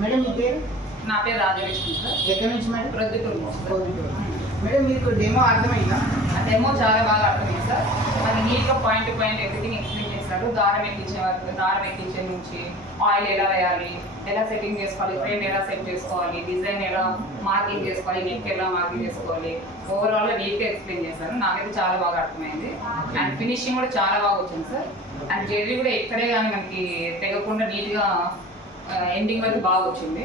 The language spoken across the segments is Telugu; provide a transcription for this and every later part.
మేడం మీ పేరు? నా పేరు రాజలక్ష్మి సార్. ఎక్కడి నుంచి మేడం? ప్రొద్దుటూరు. మేడం మీకు డెమో అర్థమైందా? ఆ డెమో చాలా బాగా అర్థమైంది సార్. మనకి నీట్గా point to point everything explain చేస్తారు. దారం ఎక్కించే నుంచి ఆయిల్ ఎలా వేయాలి, ఎలా సెట్టింగ్ చేసుకోవాలి, ఫ్రేమ్ ఎలా సెట్ చేసుకోవాలి, డిజైన్ ఎలా మార్కింగ్ చేసుకోవాలి, నెక్ ఎలా మార్కింగ్ చేసుకోవాలి, ఓవరాల్గా నీట్గా ఎక్స్ప్లెయిన్ చేశారు. నాకైతే చాలా బాగా అర్థమైంది. అండ్ ఫినిషింగ్ కూడా చాలా బాగా వచ్చింది సార్. అండ్ జ్యువెలరీ కూడా ఎక్కడే కానీ మనకి తెగకుండా నీట్గా ఎండింగ్ వరకు బాగా వచ్చింది.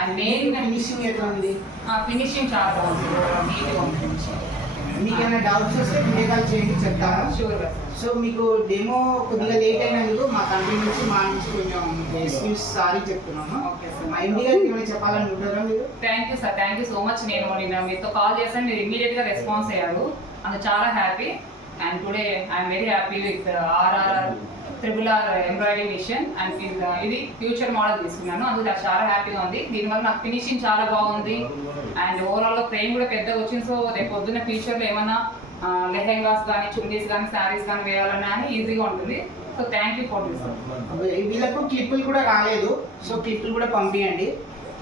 అండ్ మెయిన్ ఫినిషింగ్ ఎట్లా ఉంది? ఫినిషింగ్ చాలా బాగుంది, నీట్గా ఉంది ఫినిషింగ్. మీకు ఏమైనా డౌట్స్ వస్తే వీడియో కాల్ చేయండి, చెప్తాను. షూర్గా. సో మీకు డెమో కొద్దిగా లేట్ అయినందుకు మా కంపెనీ నుంచి కొంచెం ఎక్స్క్యూజ్ సారీ చెప్తున్నాము. Okay sir. మా ఇండియా గారికి ఏమైనా చెప్పాలనుకుంటారా మీరు? Thank you sir, thank you so much. నేను మీతో కాల్ చేశాను, మీరు ఇమీడియట్గా రెస్పాన్స్ అయ్యారు, అందుకు చాలా happy. And today I'm very happy with RRR embroidery machine. And ఇది ఫ్యూచర్ మోడల్ తీసుకున్నాను, అందుకు నాకు చాలా హ్యాపీగా ఉంది. దీనివల్ల నాకు ఫినిషింగ్ చాలా బాగుంది. అండ్ ఓవరాల్గా ఫ్రేమ్ కూడా పెద్దగా వచ్చింది. సో రేపు పొద్దున్న ఫ్యూచర్లో ఏమన్నా లెహెంగాస్ కానీ, చున్నీస్ కానీ, శారీస్ కానీ వేయాలన్నా అని ఈజీగా ఉంటుంది. So thank you for this. వీళ్ళకు క్లిప్పులు కూడా రాలేదు, సో క్లిప్పులు కూడా పంపించండి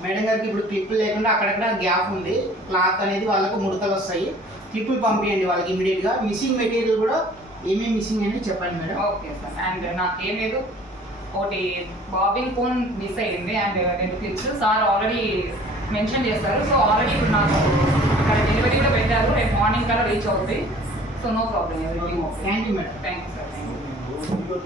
మేడం గారికి. ఇప్పుడు క్లిప్పులు లేకుండా అక్కడక్కడ గ్యాప్ ఉంది, క్లాత్ అనేది వాళ్ళకు ముడతలు వస్తాయి. క్లిప్పులు పంపించండి వాళ్ళకి ఇమీడియట్గా. మిస్సింగ్ మెటీరియల్ కూడా ఏమేమి మిస్సింగ్ అని చెప్పండి మేడం. Okay sir. అండ్ నాకేం లేదు, ఒకటి బాబింగ్ ఫోన్ మిస్ అయ్యింది and 2 clips sir already mention చేస్తారు. సో ఆల్రెడీ ఇప్పుడు నాకు అక్కడ డెలివరీ కూడా పెట్టారు, రేపు మార్నింగ్ కల్లా రీచ్ అవుతుంది. So no problem, everything okay. Thank you madam. Thank you sir. Thank you.